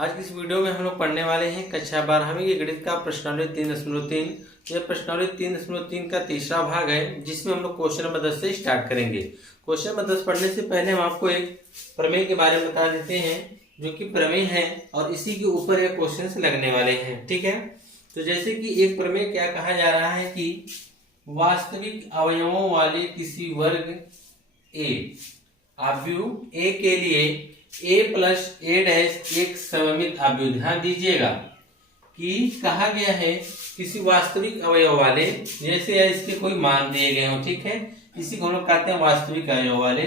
आज की इस वीडियो में हम लोग पढ़ने वाले हैं कक्षा 12वीं के गणित का प्रश्नावली 3.3। यह प्रश्नावली 3.3 का तीसरा भाग है, जिसमें हम लोग क्वेश्चन नंबर 10 से स्टार्ट करेंगे। क्वेश्चन नंबर 10 पढ़ने से पहले हम आपको एक प्रमेय के बारे में बता देते हैं, जो कि प्रमेय है और इसी के ऊपर यह क्वेश्चन लगने वाले हैं। ठीक है, तो जैसे कि एक प्रमेय क्या कहा जा रहा है कि वास्तविक अवयवों वाले किसी वर्ग ए आव्यूह ए के लिए a प्लस a डैश एक सममित आव्यूह। ध्यान दीजिएगा कि कहा गया है किसी वास्तविक अवयव वाले, जैसे या इसके कोई मान दिए गए हो। ठीक है, इसी को हम लोग कहते हैं वास्तविक अवयव वाले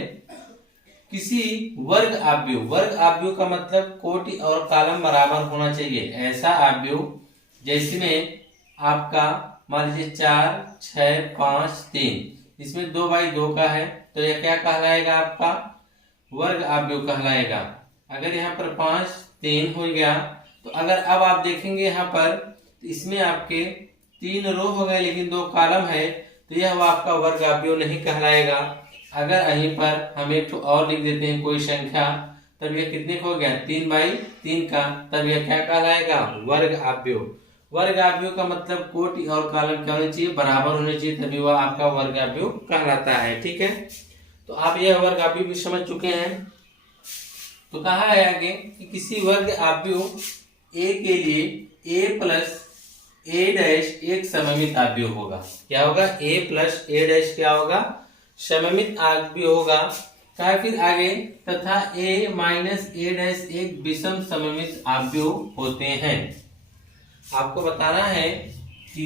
किसी वर्ग आव्यूह। वर्ग आव्यूह का मतलब कोटि और कॉलम बराबर होना चाहिए। ऐसा आव्यूह जिसमें आपका मान लीजिए 4, 6, 5, 3, इसमें 2/2 का है, तो यह क्या कहलाएगा? आपका वर्ग आव्यूह कहलाएगा। अगर यहाँ पर 5, 3 हो गया, तो अगर अब आप देखेंगे यहाँ पर, तो इसमें आपके 3 रो हो गए लेकिन 2 कॉलम है, तो यह आपका वर्ग आव्यूह नहीं कहलाएगा। अगर यहीं पर हम एक और लिख देते हैं कोई संख्या, तब यह कितने का हो गया? 3/3 का, तब यह क्या कहलाएगा? वर्ग आव्यूह। वर्ग आव्यूह का मतलब कोटि और कॉलम क्या होने चाहिए? बराबर होने चाहिए, तभी वह आपका वर्ग आव्यूह कहलाता है। ठीक है, तो आप यह वर्ग आव्यूह भी समझ चुके हैं। तो कहा है आगे कि किसी वर्ग आव्यूह ए के लिए a प्लस a डैश एक सममित आव्यूह होगा। क्या होगा? a प्लस a डैश क्या होगा? सममित आव्यूह होगा। कहा फिर आगे, तथा a माइनस a डैश एक विषम सममित आव्यूह होते हैं। आपको बताना है कि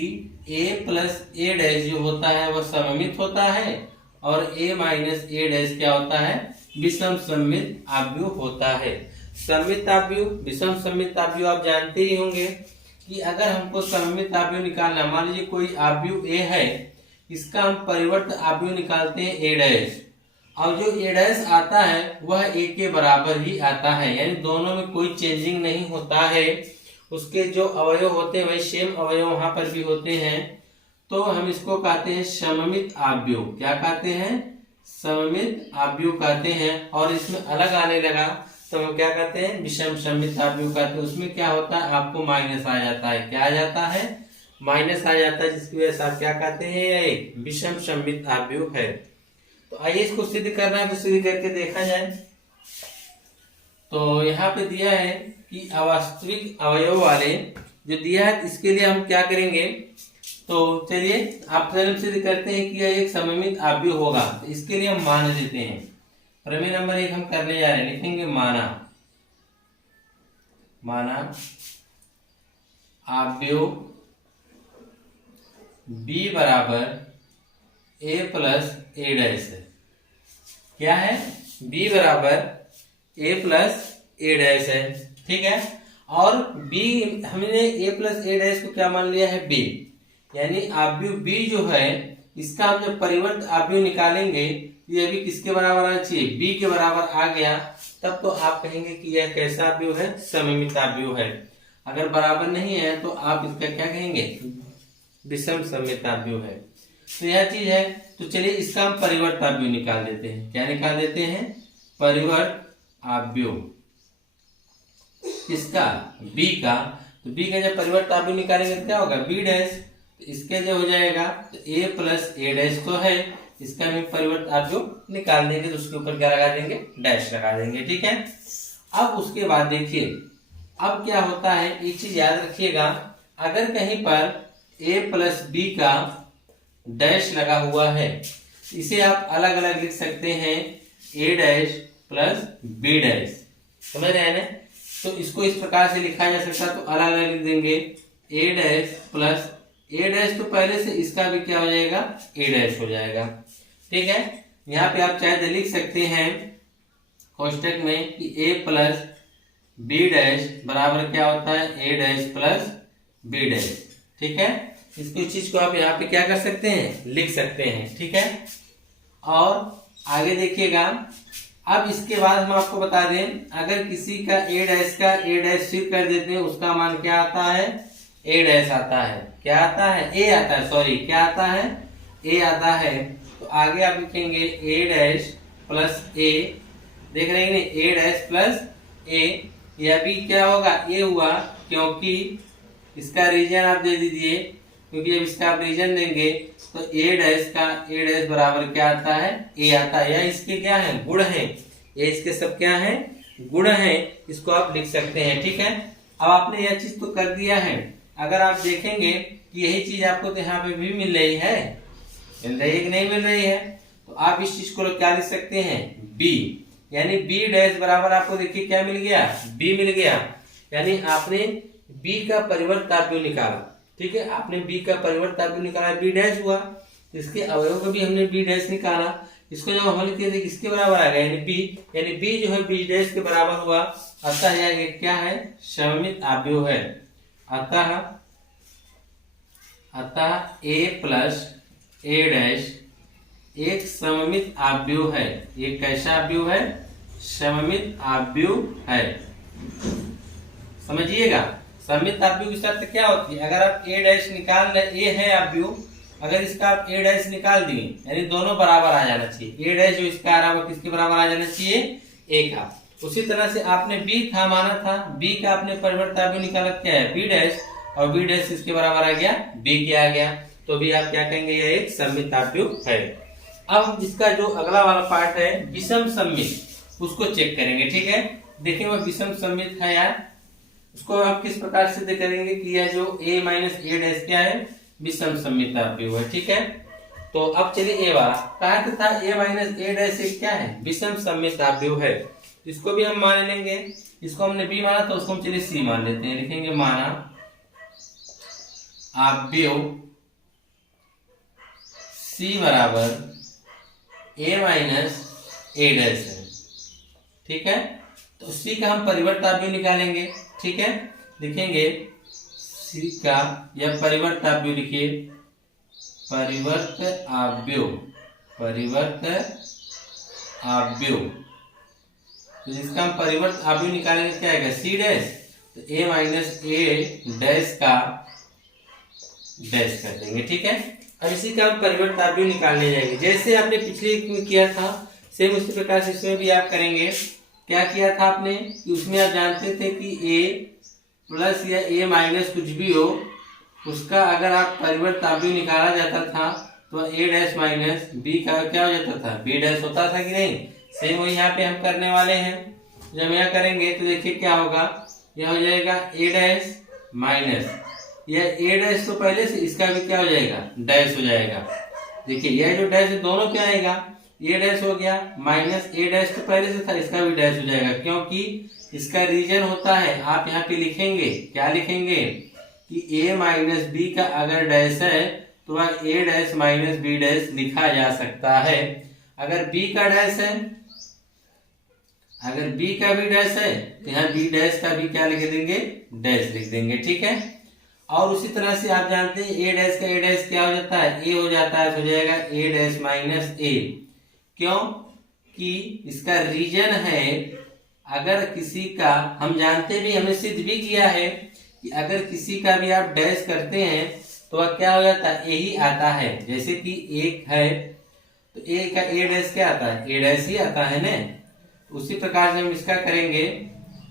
a प्लस a डैश जो होता है वह सममित होता है और a माइनस a डैश क्या होता है? विषम सममित आव्यूह होता है। सममित आव्यूह, विषम सममित आव्यूह आप जानते ही होंगे कि अगर हमको सममित आव्यूह निकालना, मान लीजिए कोई आव्यूह a है, इसका हम परिवर्त आव्यूह निकालते हैं a डैश, और जो a डैश आता है वह a के बराबर ही आता है, यानी दोनों में कोई चेंजिंग नहीं होता है। उसके जो अवयव होते हैं वही सेम अवयव वहां पर भी होते हैं, तो हम इसको कहते हैं सममित आव्यूह। क्या कहते हैं? सममित आव्यूह कहते हैं। और इसमें अलग आने लगा तो हम क्या कहते हैं? विषम सममित आव्यूह कहते हैं। उसमें क्या होता है? आपको माइनस आ जाता है। क्या आ जाता है? माइनस आ जाता है, जिसकी वजह से आप क्या कहते हैं? यह एक विषम सममित आव्यूह है। तो आइए इसको सिद्ध करना है, तो सिद्ध करके देखा जाए। तो यहाँ पे दिया है कि अवास्तविक अवयव वाले जो दिया है, इसके लिए हम क्या करेंगे? तो चलिए आप स्वयं सिद्ध करते हैं कि यह एक सममित आव्यूह होगा। तो इसके लिए हम मान देते हैं। प्रमेय नंबर 1 हम करने जा रहे हैं, लिखेंगे माना आव्यूह b बराबर a प्लस a डैश है। क्या है? b बराबर a प्लस a डैश है। ठीक है, और b हमने a प्लस a डैश को क्या मान लिया है? b, यानी आव्यूह b जो है, इसका हम जब परिवर्त आव्यूह निकालेंगे, यह भी किसके बराबर आना चाहिए? b के बराबर आ गया, तब तो आप कहेंगे कि यह कैसा आव्यूह है? सममित आव्यूह है। अगर बराबर नहीं है तो आप इसका क्या कहेंगे? विषम सममित आव्यूह है। तो यह चीज है। तो चलिए इसका हम परिवर्त आव्यूह निकाल देते हैं। क्या निकाल देते हैं? परिवर्त आव्यूह। किसका? b का। तो b का जब परिवर्त आव्यूह निकालेंगे तो क्या होगा? b dash. तो इसके जो हो जाएगा, तो a प्लस a डैश तो है, इसका भी परिवर्त आव्यूह निकाल देंगे, तो उसके ऊपर क्या लगा देंगे? डैश लगा देंगे। ठीक है, अब उसके बाद देखिए अब क्या होता है, एक चीज याद रखिएगा, अगर कहीं पर a प्लस b का डैश लगा हुआ है, इसे आप अलग अलग लिख सकते हैं, a dash plus b dash. समझ रहे हैं ना? तो इसको इस प्रकार से लिखा जा सकता, तो अलग अलग लिख देंगे, a dash plus a dash, तो पहले से इसका भी क्या हो जाएगा? a डैश हो जाएगा। ठीक है, यहाँ पे आप चाहे तो लिख सकते हैं कोष्टक में कि a प्लस b डैश बराबर क्या होता है? a dash plus b dash. ठीक है, इसको चीज को आप यहाँ पे क्या कर सकते हैं? लिख सकते हैं। ठीक है, और आगे देखिएगा, अब इसके बाद हम आपको बता दें, अगर किसी का a डैश का a डैश फिर कर देते हैं, उसका मान क्या आता है? a डैश आता है। क्या आता है? a आता है, सॉरी, क्या आता है? a आता है। तो आगे आप लिखेंगे a डैश प्लस a, देख रहे हैं a डैश प्लस a, यह भी क्या होगा, ए हुआ, क्योंकि इसका रीजन आप दे दीजिए, क्योंकि जब इसका आप रीजन देंगे तो ए डैश बराबर क्या आता है, ए आता है। या इसके क्या है, गुण है, ये इसके सब क्या है, गुण है, इसको आप लिख सकते हैं। ठीक है, अब आपने यह चीज तो कर दिया है। अगर आप देखेंगे कि यही चीज आपको तो यहाँ पे भी मिल रही है कि नहीं मिल रही है, तो आप इस चीज को क्या लिख सकते हैं, बी, यानी बी डैश बराबर आपको देखिए क्या मिल गया, बी मिल गया। यानी आपने बी का परिवर्तन निकाला। ठीक है, आपने बी का परिवर्तन निकाला, बी डैश हुआ, इसके अवयव को भी हमने बी डैश निकाला। इसको जब हम लिखते थे किसके बराबर आ गया, यानी बी जो है बी डैश के बराबर हुआ। अतः यह क्या है, सममित अवयव है। अतः ए प्लस ए डैश एक सममित अवयव है। एक कैसा अवयव है, सममित अवयव है। समझिएगा, सममित अवयव की शर्त क्या होती है, अगर आप ए डैश निकाल ले, ए है अवयव, अगर इसका आप ए डैश निकाल दिए यानी दोनों बराबर आ जाना चाहिए। ए डैश जो इसका आ रहा है वो किसके बराबर आ जाना चाहिए, ए का। उसी तरह से आपने बी था माना था, बी का आपने परिवर्तन निकाला क्या है, बी डैश, और बी डैश किसके बराबर आ गया, बी के आ गया। तो भी आप क्या कहेंगे, यह एक सममित अवयव है। अब हम इसका जो अगला वाला पार्ट है विषम सममित, उसको चेक करेंगे। ठीक है, देखिए वह विषम सममित है यार, उसको आप किस प्रकार से करेंगे कि यह जो a माइनस ए डैश क्या है, विषम सममित अवयव है। ठीक है, तो अब चलिए ए वाला कहा था, a माइनस ए डैश क्या है, विषम सममित अवयव है। इसको भी हम मान लेंगे, इसको हमने बी माना तो उसको हम चलिए सी मान लेते हैं। लिखेंगे माना अवयव सी बराबर a माइनस ए डैश है। ठीक है, तो सी का हम परिवर्तन निकालेंगे। ठीक है, लिखेंगे सी का या परिवर्तन लिखिए, परिवर्त अवयव, तो जिसका हम परिवर्त अवयव निकालेंगे क्या आएगा, सी डैश, तो ए माइनस ए डैश का डैश कर देंगे। ठीक है, अब इसी का हम परिवर्त अवयव निकालने जाएंगे, जैसे आपने पिछले में किया था सेम उसी प्रकार से इसमें भी आप करेंगे। क्या किया था आपने कि उसमें आप जानते थे कि a प्लस या a माइनस कुछ भी हो, उसका अगर आप परिवर्तन निकाला जाता था तो a डैश माइनस b का क्या हो जाता था, b डैश होता था कि नहीं। सेम वही यहाँ पे हम करने वाले हैं। जब यह करेंगे तो देखिए क्या होगा, यह हो जाएगा a डैश माइनस, यह a डैश तो पहले से इसका भी क्या हो जाएगा, डैश हो जाएगा। देखिए यह जो डैश दोनों पे आएगा, ए डैश हो गया माइनस ए डैश तो पहले से था, इसका भी डैश हो जाएगा, क्योंकि इसका रीजन होता है। आप यहाँ पे लिखेंगे, क्या लिखेंगे कि ए माइनस बी का अगर डैश है तो वह ए डैश माइनस बी डैश लिखा जा सकता है। अगर बी का डैश है, अगर बी का भी डैश है तो यहाँ बी डैश का भी क्या लिख देंगे, डैश लिख देंगे। ठीक है, और उसी तरह से आप जानते हैं ए डैश का ए डैश क्या हो जाता है, ए हो जाता है, तो हो जाएगा ए डैश माइनस ए। क्यों कि इसका रीजन है, अगर किसी का हम जानते भी, हमने सिद्ध भी किया है कि अगर किसी का भी आप डैश करते हैं तो वह क्या हो जाता है, ए ही आता है। जैसे कि एक है तो ए का ए डैश क्या आता है, ए डैश ही आता है ना। उसी प्रकार से हम इसका करेंगे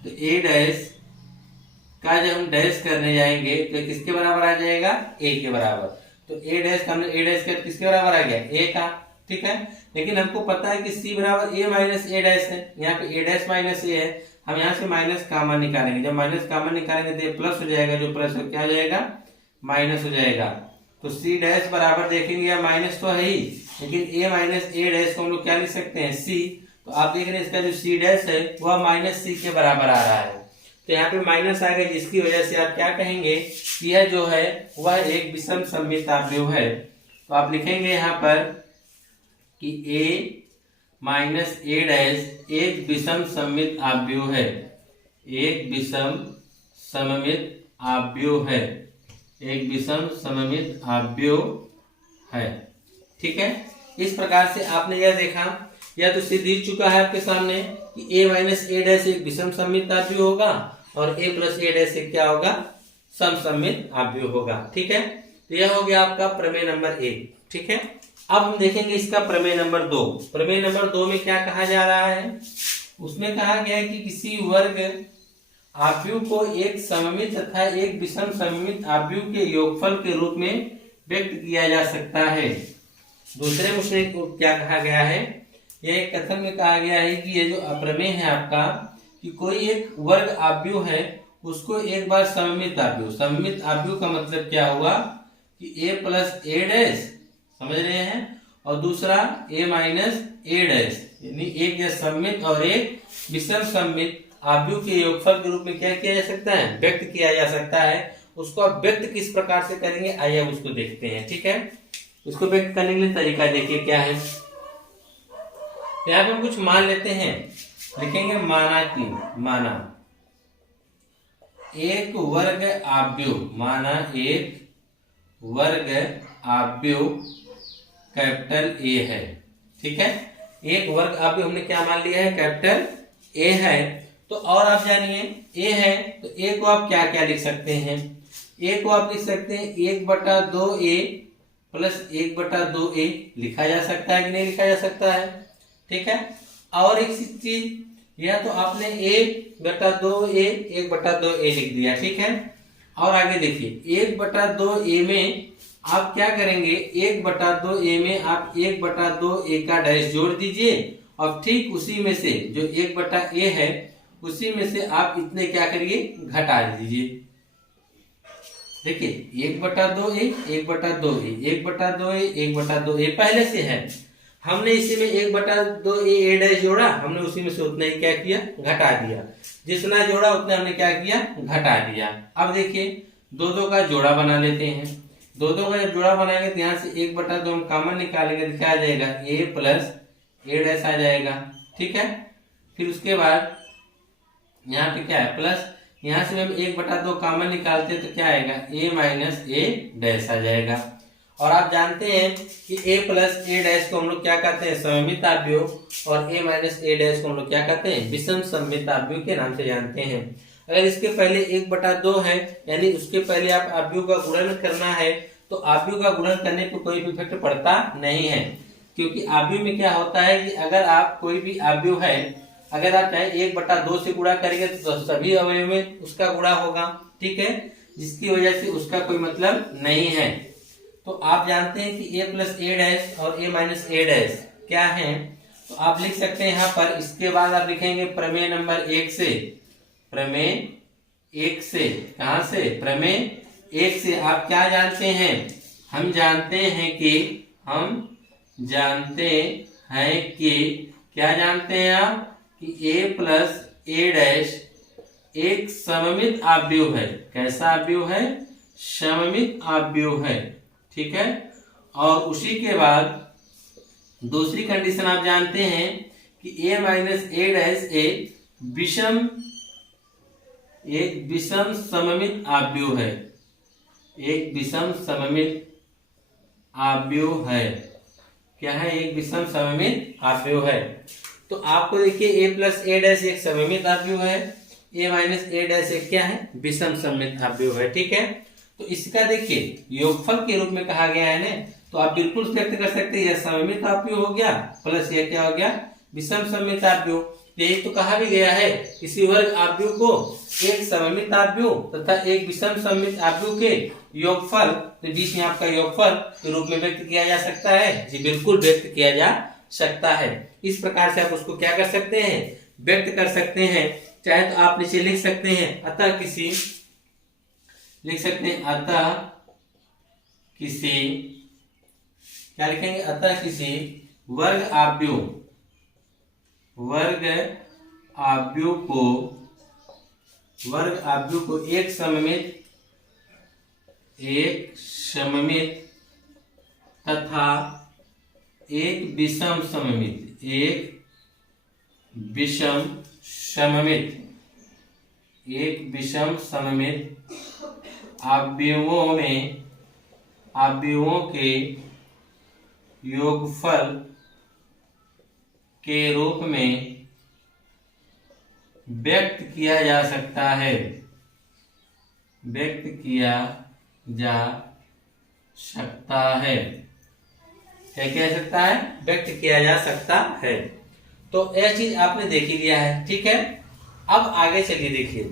तो ए डैश का जब हम डैश करने जाएंगे तो किसके बराबर आ जाएगा, ए के बराबर। तो ए डैश हमने ए डैश का किसके बराबर आ गया, ए का। ठीक है, लेकिन हमको पता है कि सी बराबर ए माइनस ए डैश है, यहाँ पे ए डैश माइनस ए है, हम यहाँ से माइनस कॉमन निकालेंगे। जब माइनस कॉमन निकालेंगे तो ये प्लस हो जाएगा, जो प्लस हो क्या हो जाएगा, माइनस हो जाएगा। तो सी डैश बराबर देखेंगे या माइनस तो है ही, लेकिन ए माइनस ए डैश को हम लोग क्या लिख सकते हैं, सी। तो आप देख रहे हैं इसका जो सी डैश है वह माइनस सी के बराबर आ रहा है, तो यहाँ पे माइनस आ गया, जिसकी वजह से आप क्या कहेंगे कि यह जो है वह एक विषम सममित अवयव है। तो आप लिखेंगे यहाँ पर कि a माइनस ए डैश एक विषम सममित अवयव है, एक विषम सममित अवयव है, एक विषम सममित अवयव है। ठीक है, इस प्रकार से आपने यह देखा, यह तो सिद्ध ही चुका है आपके सामने कि a माइनस ए डैश एक विषम सममित अवयव होगा और a प्लस ए डैश एक क्या होगा, समसम्मित अवयव होगा। ठीक है, तो यह हो गया आपका प्रमेय नंबर 1। ठीक है, अब हम देखेंगे इसका प्रमेय नंबर 2। प्रमेय नंबर 2 में क्या कहा जा रहा है, उसमें कहा गया है कि किसी वर्ग आव्यूह को एक सममित तथा एक विषम सममित आव्यूह के योगफल के रूप में व्यक्त किया जा सकता है। दूसरे मुझसे क्या कहा गया है, यह कथन में कहा गया है कि ये जो अप्रमेय है आपका, कि कोई एक वर्ग आव्यूह है उसको एक बार सममित आव्यूह का मतलब क्या हुआ कि a प्लस ए डैश, समझ रहे हैं, और दूसरा a माइनस ए डैश, यानी एक या सममित और एक विषम सममित आव्यूह के योगफल के रूप में क्या किया जा सकता है, व्यक्त किया जा सकता है। उसको आप व्यक्त किस प्रकार से करेंगे, आइए अब उसको देखते हैं। ठीक है, उसको व्यक्त करने के लिए तरीका देखिए क्या है। यहाँ पे हम कुछ मान लेते हैं, लिखेंगे माना एक वर्ग आव्यूह कैपिटल ए है। ठीक है, एक वर्ग आव्यूह हमने क्या मान लिया है, कैपिटल ए है। तो और आप जानिए ए है तो ए को आप क्या क्या लिख सकते हैं, ए को आप लिख सकते हैं 1/2a प्लस 1/2a लिखा जा सकता है कि नहीं लिखा जा सकता है। ठीक है, और एक चीज, या तो आपने 1/2a 1/2a लिख दिया। ठीक है, और आगे देखिए 1/2a में आप क्या करेंगे, 1/2a में आप 1/2a का डैश जोड़ दीजिए और ठीक उसी में से जो 1/a है उसी में से आप इतने क्या करिए, घटा दीजिए। देखिए 1/2a 1/2a 1/2a 1/2a पहले से है, हमने इसी में 1/2a a डैश जोड़ा, हमने उसी में से उतना ही क्या किया, घटा दिया। जितना जोड़ा उतना हमने क्या किया, घटा दिया। अब देखिए 2 का जोड़ा बना लेते हैं। 2 का जब जोड़ा बनाएंगे तो यहाँ से 1/2 हम कॉमन निकालेंगे तो क्या आ जाएगा, a प्लस ए डैश आ जाएगा। ठीक है, फिर उसके बाद यहाँ पे क्या है प्लस, यहाँ से हम 1/2 कॉमन निकालते हैं तो क्या आएगा, a माइनस ए डैश आ जाएगा। और आप जानते हैं कि a प्लस ए डैश को हम लोग क्या कहते हैं, सममित आव्यूह, और a माइनस ए डैश को हम लोग क्या कहते हैं, विषम सममित आव्यूह के नाम से जानते हैं। अगर इसके पहले 1/2 है, यानी उसके पहले आप आव्यूह का गुणन करना है, तो आव्यूह का गुणन करने पर कोई भी इफेक्ट पड़ता नहीं है, क्योंकि आव्यूह में क्या होता है कि अगर आप कोई भी आव्यूह है, अगर आप चाहे 1/2 से गुणा करेंगे तो सभी अवयव में उसका गुणा होगा। ठीक है, जिसकी वजह से उसका कोई मतलब नहीं है। तो आप जानते हैं कि a प्लस ए डैश और a माइनस ए डैश क्या है, तो आप लिख सकते हैं यहाँ पर। इसके बाद आप लिखेंगे प्रमेय नंबर 1 से, कहां से, प्रमेय 1 से आप क्या जानते हैं, हम जानते हैं कि क्या जानते हैं आप, कि a प्लस ए डैश एक सममित आव्यूह है। कैसा आव्यूह है, सममित आव्यूह है। ठीक है, और उसी के बाद दूसरी कंडीशन आप जानते हैं कि a माइनस ए डैश एक विषम सममित आव्यूह है, एक विषम सममित आव्यूह है। क्या है, एक विषम सममित आव्यूह है। तो आपको देखिए a प्लस ए डैश एक सममित आव्यूह है, a माइनस ए डैश एक क्या है, विषम सममित आव्यूह है। ठीक है, तो इसका देखिए योगफल के रूप में कहा गया है ना, तो आप बिल्कुल व्यक्त कर सकते हैं, यह सममित आव्यूह हो गया प्लस यह क्या हो गया, विषम सममित आव्यूह। यही तो कहा भी गया है, किसी वर्ग आव्यूह को एक सममित आव्यूह तथा एक विषम सममित आव्यूह के योगफल, तो बीच में आपका योगफल के रूप में व्यक्त किया जा सकता है। जी बिल्कुल व्यक्त किया जा सकता है। इस प्रकार से आप उसको क्या कर सकते हैं, व्यक्त कर सकते हैं। चाहे तो आप नीचे लिख सकते हैं अतः किसी, लिख सकते हैं अतः किसी, क्या लिखेंगे, अतः किसी वर्ग आव्यूह को एक सममित तथा एक विषम सममित आव्यूहों के योगफल के रूप में व्यक्त किया जा सकता है, क्या किया जा सकता है, व्यक्त किया जा सकता है। तो यह चीज आपने देख ही लिया है। ठीक है, अब आगे चलिए देखिए,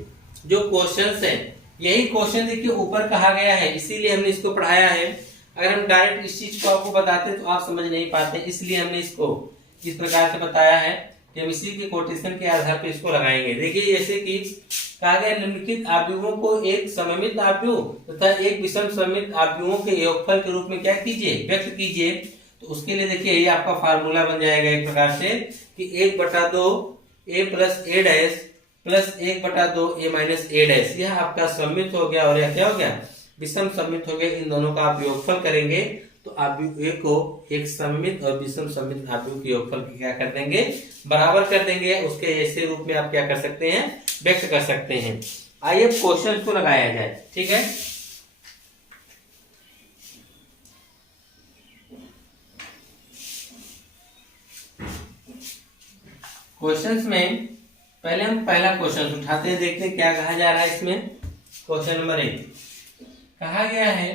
जो क्वेश्चंस है, यही क्वेश्चन देखिए ऊपर कहा गया है, इसीलिए हमने इसको पढ़ाया है। अगर हम डायरेक्ट इस चीज को आपको बताते तो आप समझ नहीं पाते, इसलिए हमने इसको इस प्रकार से बताया है कि हम इसी के कोटेशन के आधार पर इसको लगाएंगे। देखिए जैसे कि कहा गया निम्नलिखित आव्यूहों को एक सममित आव्यूह तथा एक विषम सममित आव्यूहों के योगफल के रूप में क्या कीजिए, व्यक्त कीजिए। तो उसके लिए देखिए ये आपका फार्मूला बन जाएगा एक प्रकार से कि 1/2 a plus A dash plus 1/2 a minus A dash, यह आपका सममित हो गया और यह क्या हो गया, विषम सममित हो गया। इन दोनों का आप योगफल करेंगे तो आव्यूह को एक सममित और विषम सममित आव्यूह के योगफल की क्या कर देंगे, बराबर कर देंगे। उसके ऐसे रूप में आप क्या कर सकते हैं, व्यक्त कर सकते हैं। आइए क्वेश्चन को लगाया जाए, ठीक है। क्वेश्चंस में पहले हम पहला क्वेश्चन उठाते हैं, देखते हैं क्या कहा जा रहा है इसमें। क्वेश्चन नंबर 1 कहा गया है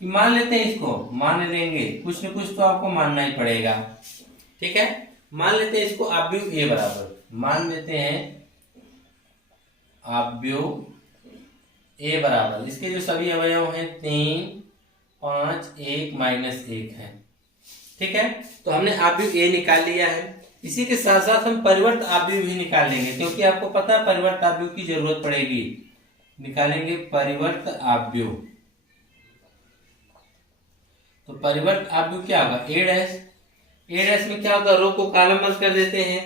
कि मान लेते हैं, इसको मान लेंगे, कुछ न कुछ तो आपको मानना ही पड़ेगा, ठीक है। मान लेते हैं इसको आव्यूह ए बराबर, मान लेते हैं आव्यूह ए बराबर, इसके जो सभी अवयव हैं 3, 5, 1 माइनस 1 है, ठीक है। तो हमने आव्यूह ए निकाल लिया है। इसी के साथ साथ हम परिवर्त आव्यूह भी निकाल लेंगे, क्योंकि आपको पता है परिवर्त आव्यूह की जरूरत पड़ेगी। निकालेंगे परिवर्त आव्यूह। तो परिवर्त आव्यूह क्या होगा, ए डैश, ए डैश में क्या होगा, रो को कॉलम बंद कर देते हैं।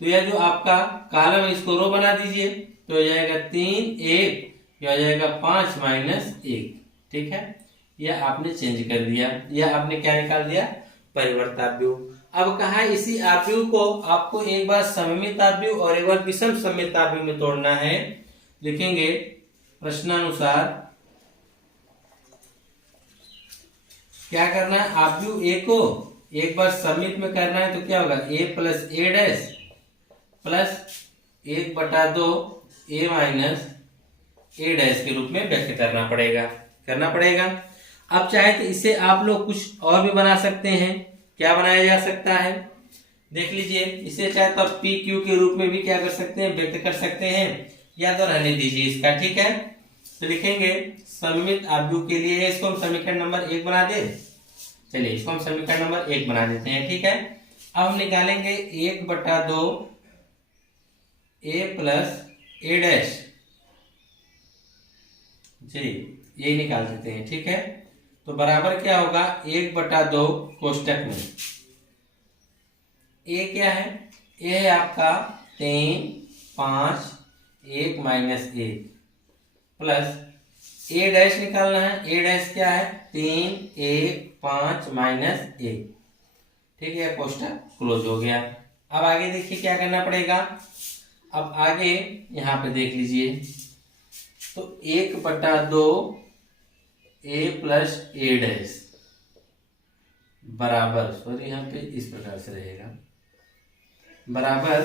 तो यह जो आपका कॉलम है इसको रो बना दीजिए, तो हो जाएगा 3, 1, यह हो जाएगा 5 माइनस 1, ठीक है। यह आपने चेंज कर दिया, यह आपने क्या निकाल दिया, परिवर्त आव्यूह। अब कहा है इसी आव्यूह को आपको एक बार सममित आव्यूह और एक बार विषम सममित आव्यूह में तोड़ना है। लिखेंगे प्रश्नानुसार क्या करना है, आव्यूह ए को एक बार सममित में करना है, तो क्या होगा, a plus A dash plus 1/2 a minus A dash के रूप में व्यक्त करना पड़ेगा। अब चाहे तो इसे आप लोग कुछ और भी बना सकते हैं। क्या बनाया जा सकता है, देख लीजिए। इसे चाहे तो आप पी क्यू के रूप में भी क्या कर सकते हैं, व्यक्त कर सकते हैं, या तो रहने दीजिए इसका, ठीक है। तो लिखेंगे सममित आव्यूह के लिए इसको हम समीकरण नंबर 1 बना दे। चलिए इसको हम समीकरण नंबर 1 बना देते हैं, ठीक है। अब हम निकालेंगे 1/2 a प्लस ए डैश, जी ये निकाल देते हैं, ठीक है। तो बराबर क्या होगा, 1/2 कोष्टक में ए क्या है, ए है आपका 3, 5, 1 माइनस 1 प्लस ए डैश निकालना है, ए डैश क्या है 3, 1, 5 माइनस 1, ठीक है। कोष्टक क्लोज हो गया। अब आगे देखिए क्या करना पड़ेगा। अब आगे यहाँ पे देख लीजिए, तो 1/2 a प्लस ए डैश बराबर, सॉरी यहाँ पे इस प्रकार से रहेगा, बराबर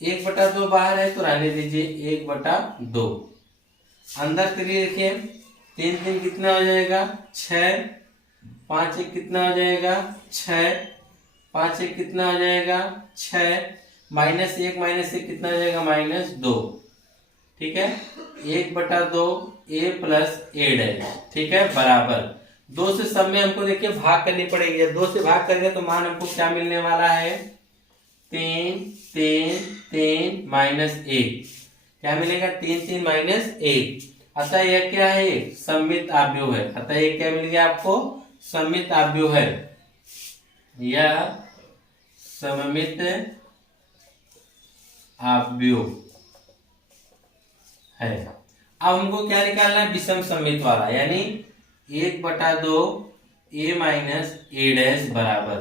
1/2 बाहर है तो रहने दीजिए 1/2, अंदर करिए देखिए 3 3 कितना हो जाएगा 6, 5 1 कितना हो जाएगा 6, 5 1 कितना हो जाएगा 6, माइनस 1 कितना हो जाएगा -2, ठीक है। 1/2 a प्लस ए डैश, ठीक है, बराबर 2 से सब में हमको देखिए भाग करनी पड़ेगी। 2 से भाग करेंगे तो मान हमको क्या मिलने वाला है, 3 3 3 माइनस 1, क्या मिलेगा 3 3 माइनस 1। अतः यह क्या है, सममित आव्यूह है। अतः यह क्या मिल गया आपको, सममित आव्यूह है, यह सममित आव्यूह है। अब हमको क्या निकालना है, विषम सममित वाला, यानी 1/2 a माइनस ए डैश बराबर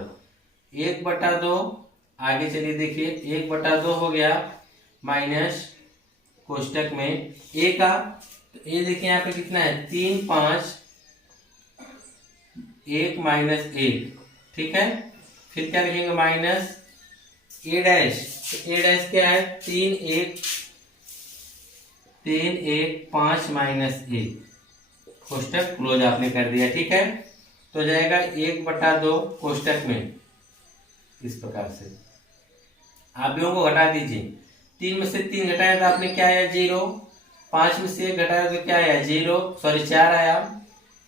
1/2, आगे चलिए देखिए 1/2 हो गया माइनस कोष्टक में a का, तो a देखिए यहाँ पे कितना है 3, 5, 1 माइनस 1, ठीक है। फिर क्या लिखेंगे माइनस ए डैश, तो ए डैश क्या है 3 1 5 माइनस 1, कोष्टक क्लोज आपने कर दिया, ठीक है। तो जाएगा 1/2 कोष्टक में इस प्रकार से। आव्यूहों को घटा दीजिए, 3 में से 3 घटाया तो आपने क्या आया 0, 5 में से 1 घटाओगे तो क्या आया 0, सॉरी 4 आया।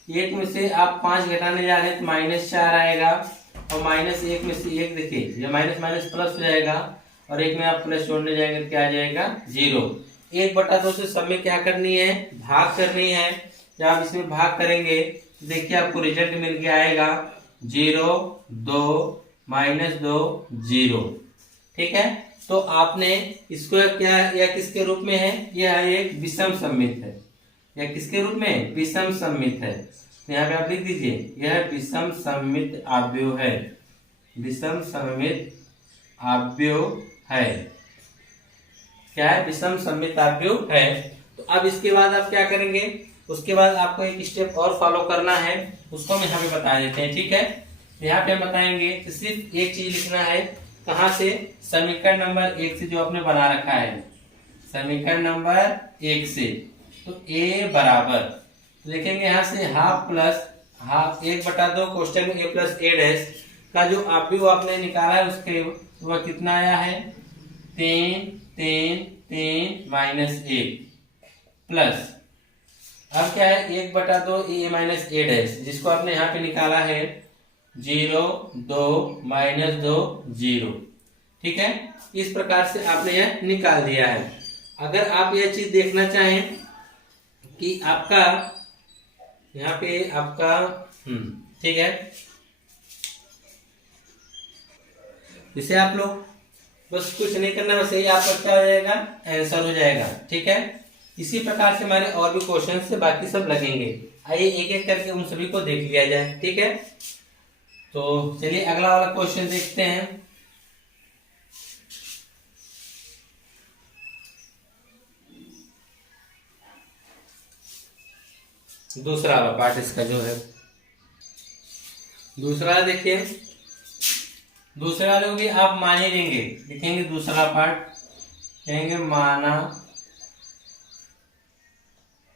1 में से आप 5 घटाने जा रहे हैं तो -4 आएगा, और -1 में से 1 देखिए ये माइनस माइनस प्लस हो जाएगा, और 1 में आप प्लस जोड़ने जाएंगे तो क्या आ जाएगा 0। 1/2 से सब में क्या करनी है, भाग करनी है। जब आप इसमें भाग करेंगे तो देखिए आपको रिजल्ट मिल के आएगा 0, 2, -2, 0। ठीक है, तो आपने इसको क्या, या किसके रूप में है, यह एक विषम सममित है, या किसके रूप में, विषम सममित है। तो यहाँ पे आप लिख दीजिए यह विषम सममित आव्यूह है, विषम सममित आव्यूह है। क्या है, विषम सममित आव्यूह है। तो अब इसके बाद आप क्या करेंगे, उसके बाद आपको एक स्टेप और फॉलो करना है, उसको हम यहाँ पे बता देते हैं। ठीक है, यहाँ पे हम बताएंगे कि सिर्फ एक चीज लिखना है, कहाँ से, समीकरण नंबर 1 से जो आपने बना रखा है, समीकरण नंबर 1 से। तो a बराबर लिखेंगे यहाँ से हाफ प्लस हाफ 1/2 कोष्टक में a प्लस a डैश का जो आव्यूह आपने निकाला है उसके वह कितना आया है 3, 3, 3 -1 प्लस, अब क्या है 1/2 a माइनस a डैश, जिसको आपने यहाँ पे निकाला है 0, 2, -2, 0। ठीक है, इस प्रकार से आपने यह निकाल दिया है। अगर आप यह चीज देखना चाहें कि आपका यहाँ पे आपका ठीक है, इसे आप लोग बस कुछ नहीं करना, बस यही आपका क्या हो जाएगा, आंसर हो जाएगा। ठीक है, इसी प्रकार से हमारे और भी क्वेश्चन से बाकी सब लगेंगे। आइए एक एक करके उन सभी को देख लिया जाए। ठीक है, तो चलिए अगला वाला क्वेश्चन देखते हैं। दूसरा वाला पार्ट इसका जो है, दूसरा देखिए, दूसरे वाले को भी आप मान ही देंगे, लिखेंगे दूसरा पार्ट, कहेंगे माना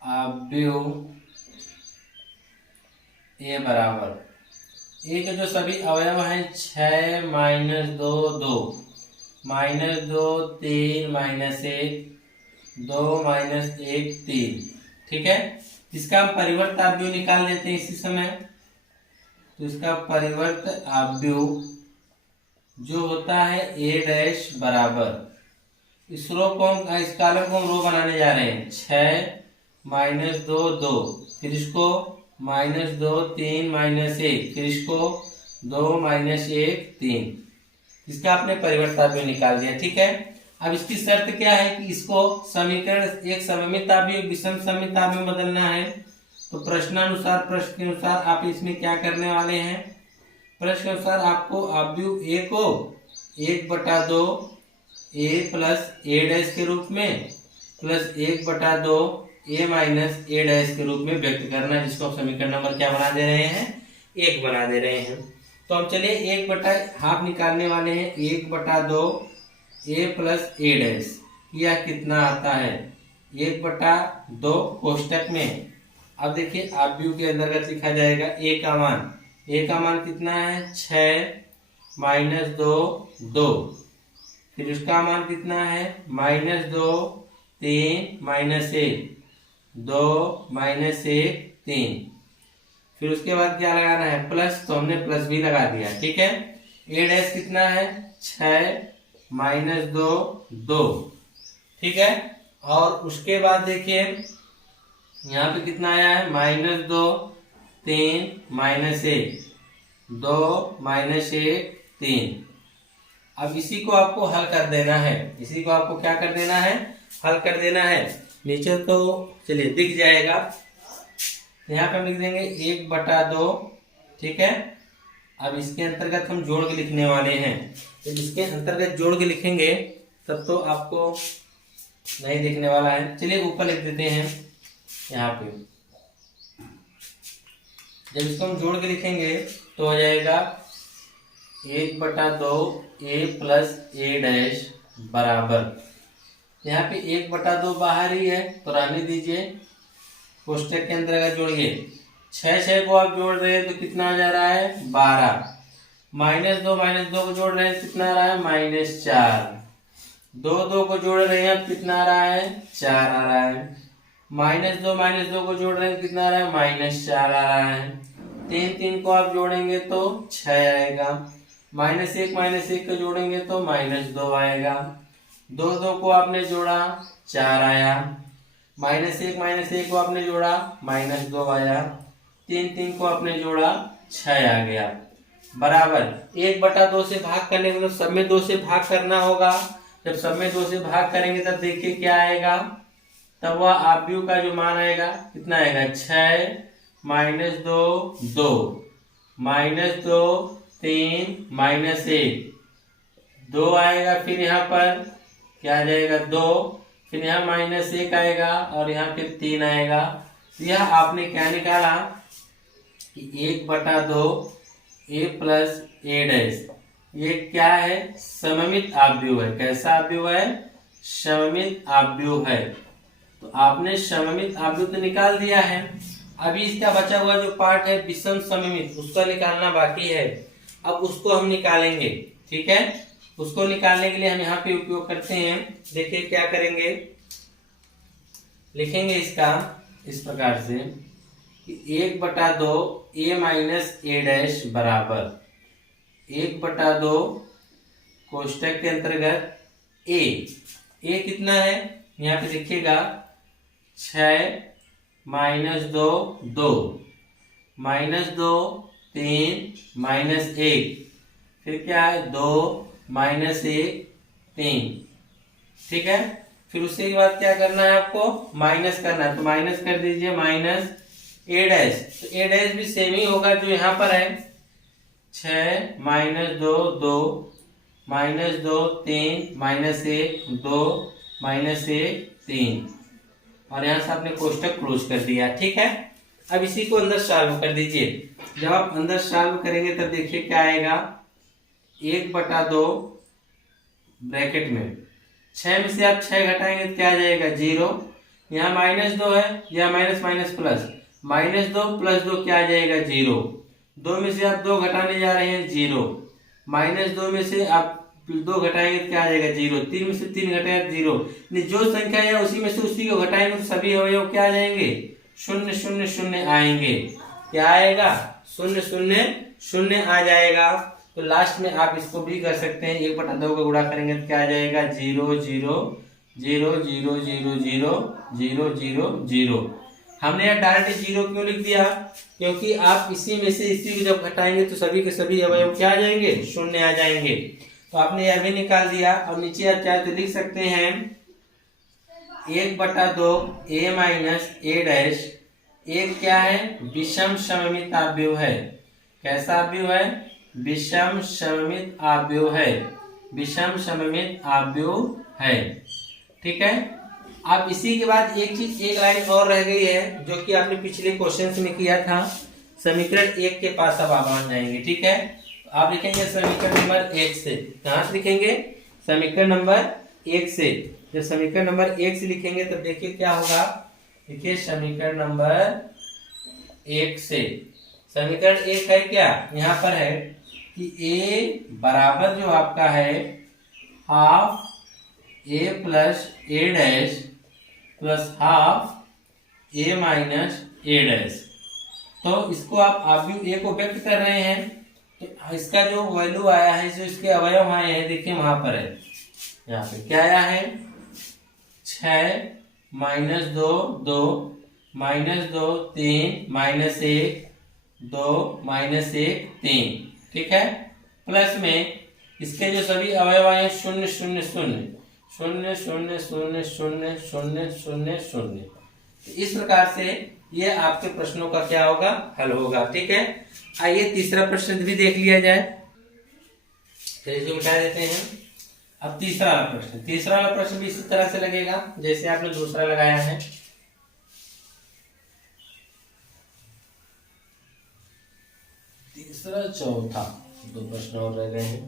आव्यूह ए बराबर, ए के जो सभी अवयव हैं 6, -2, 2, -2, 3, -1, 2, -1, 3। ठीक है, इसका हम परिवर्त आव्यूह निकाल लेते हैं इसी समय। तो इसका परिवर्त आव्यूह जो होता है a डैश बराबर, इस रो को हम, इस कॉलम को हम रो बनाने जा रहे हैं 6, -2, 2, फिर इसको -2, 3, -1, फिर इसको 2, -1, 3। इसका आपने परिवर्त आव्यूह निकाल दिया। ठीक है, अब इसकी शर्त क्या है कि इसको समीकरण एक सममित आव्यूह विषम सममित आव्यूह में बदलना है। तो प्रश्नानुसार, प्रश्न के अनुसार आप इसमें क्या करने वाले हैं, प्रश्न के अनुसार आपको आव्यूह a को 1/2 a प्लस a डैश के रूप में plus 1/2 a minus a dash के रूप में व्यक्त करना है, जिसको आप समीकरण नंबर क्या बना दे रहे हैं, 1 बना दे रहे हैं। तो हम चलिए 1/2 निकालने वाले हैं, 1/2 a प्लस a डैश, यह कितना आता है 1/2 कोष्टक में। अब देखिए आव्यूह के अंतर्गत लिखा जाएगा a का मान कितना है 6, -2, 2, फिर उसका मान कितना है -2, 3, -1, 2, -1, 3, फिर उसके बाद क्या लगाना है प्लस, तो हमने प्लस भी लगा दिया। ठीक है, a डैश कितना है 6, -2, 2। ठीक है, और उसके बाद देखिए यहाँ पे कितना आया है -2, 3, -1, 2, -1, 3। अब इसी को आपको हल कर देना है, इसी को आपको क्या कर देना है, हल कर देना है। नीचे तो चलिए दिख जाएगा, यहाँ पे हम लिख देंगे 1/2। ठीक है, अब इसके अंतर्गत हम जोड़ के लिखने वाले हैं, तो इसके अंतर्गत जोड़ के लिखेंगे तब तो आपको नहीं दिखने वाला है। चलिए ऊपर लिख देते हैं यहाँ पे, जब इसको हम जोड़ के लिखेंगे तो हो जाएगा 1/2 a प्लस a डैश बराबर, यहाँ पे 1/2 बाहर ही है तो रहने दीजिए, कोष्टक के अंतर्गत जोड़िए, 6 को आप जोड़ रहे हैं तो कितना आ जा रहा है 12, -2 को जोड़ रहे हैं कितना आ रहा है -4, 2 को जोड़ रहे हैं कितना आ रहा है 4 आ रहा है, माइनस दो को जोड़ रहे हैं कितना आ रहा है, -4 आ रहा है। 3 को आप जोड़ेंगे तो 6 आएगा। -1 को जोड़ेंगे तो -2 आएगा। 2 को आपने जोड़ा 4 आया। -1 को आपने जोड़ा -2 आया। 3 को आपने जोड़ा 6 आ गया। बराबर 1/2 से भाग करने के मतलब सब में 2 से भाग करना होगा। जब सब में 2 से भाग करेंगे तब देखिए क्या आएगा, तब वह आव्यूह का जो मान आएगा कितना आएगा, 6 -2 2 -2 3 -1 2 आएगा। फिर यहाँ पर क्या आ जाएगा 2, फिर यहाँ -1 आएगा और यहाँ फिर 3 आएगा। यह आपने क्या निकाला कि 1/2 a प्लस a डैश, ये क्या है, सममित आव्यूह है। कैसा आव्यूह है, सममित आव्यूह है। तो आपने सममित आव्यूह तो निकाल दिया है। अभी इसका बचा हुआ जो पार्ट है विषम सममित, उसका निकालना बाकी है। अब उसको हम निकालेंगे, ठीक है। उसको निकालने के लिए हम यहाँ पे उपयोग करते हैं। देखिए क्या करेंगे, लिखेंगे इसका इस प्रकार से कि 1/2 a माइनस a डैश बराबर 1/2 कोष्टक के अंतर्गत a कितना है, यहाँ पे देखिएगा 6 -2 2 -2 3 -1, फिर क्या है 2 -1 3, ठीक है। फिर उसके बाद क्या करना है, आपको माइनस करना है। तो माइनस कर दीजिए -a डैश। तो a डैश भी सेम ही होगा जो यहाँ पर है, 6 -2 2 -2 3 -1 2 -1 3, और यहाँ से आपने कोष्टक क्लोज कर दिया, ठीक है। अब इसी को अंदर सॉल्व कर दीजिए। जब आप अंदर सॉल्व करेंगे तब देखिए क्या आएगा, 1/2 ब्रैकेट में 6 में से आप 6 घटाएंगे तो क्या आ जाएगा 0। यहाँ -2 है, या माइनस माइनस प्लस, -2 + 2 क्या आ जाएगा 0। 2 में से आप 2 घटाने जा रहे हैं 0। -2 में से आप 2 घटाएंगे तो क्या आ जाएगा 0। 3 में से 3 घटाएगा 0। जो संख्या है उसी में से उसी को घटाएंगे तो सभी अवयव क्या आ जाएंगे, 0 0 0 आएंगे। क्या आएगा, 0 0 0 आ जाएगा। तो लास्ट में आप इसको भी कर सकते हैं, 1/2 का गुणा करेंगे तो क्या आ जाएगा 0 0 0 0 0 0 0 0 0। हमने यहाँ डायरेक्ट 0 क्यों लिख दिया, क्योंकि आप इसी में से इसी को जब घटाएंगे तो सभी के सभी अवयव क्या आ जाएंगे, 0 आ जाएंगे। तो आपने यह भी निकाल दिया। और नीचे आप चाहे तो लिख सकते हैं 1/2 a माइनस a डैश। एक क्या है, विषम सममित आव्यूह है। कैसा आव्यूह है, विषम सममित आव्यूह है, विषम सममित आव्यूह है, ठीक है। अब इसी के बाद एक चीज, एक लाइन और रह गई है जो कि आपने पिछले क्वेश्चन में किया था। समीकरण 1 के पास अब आप आ जाएंगे, ठीक है। आप लिखेंगे समीकरण नंबर 1 से। कहाँ से लिखेंगे, समीकरण नंबर 1 से। जब समीकरण नंबर 1 से लिखेंगे तब देखिए क्या होगा, देखिए समीकरण नंबर 1 से। समीकरण 1 है क्या, यहाँ पर है कि a बराबर जो आपका है half a plus a dash plus half a minus a dash. तो इसको आप आव्यूह a को व्यक्त कर रहे हैं, तो इसका जो वैल्यू आया है, जो इसके अवयव आए हैं, देखिए वहां पर है, यहाँ पे क्या आया है 6 -2 2 -2 3 -1 2 -1 3, ठीक है। प्लस में इसके जो सभी अवयव आए 0 0 0 0 0 0 0 0 0 0। इस प्रकार से ये आपके प्रश्नों का क्या होगा, हल होगा, ठीक है। आइए तीसरा प्रश्न भी देख लिया जाए। तो इसको मिटा देते हैं। अब तीसरा वाला प्रश्न, तीसरा वाला प्रश्न भी इसी तरह से लगेगा जैसे आपने दूसरा लगाया है। तीसरा चौथा 2 प्रश्न और रह गए हैं।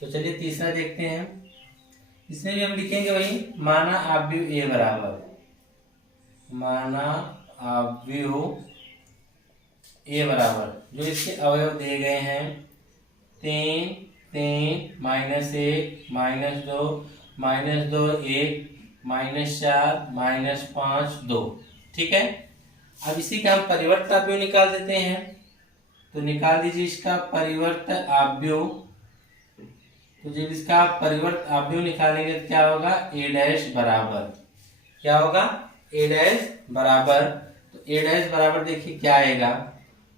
तो चलिए तीसरा देखते हैं। इसमें भी हम लिखेंगे वही, माना आव्यूह ए बराबर, माना आव्यूह ए बराबर, जो इसके अवयव दिए गए हैं 3 3 -1 -2 -2 1 -4 -5 2। ठीक है, अब इसी का हम परिवर्त आव्यूह निकाल देते हैं। तो निकाल दीजिए इसका परिवर्त आव्यूह। तो जब इसका परिवर्त आव्यूह निकालेंगे तो क्या होगा, a डैश बराबर, क्या होगा, a डैश बराबर। तो a डैश बराबर देखिए क्या आएगा,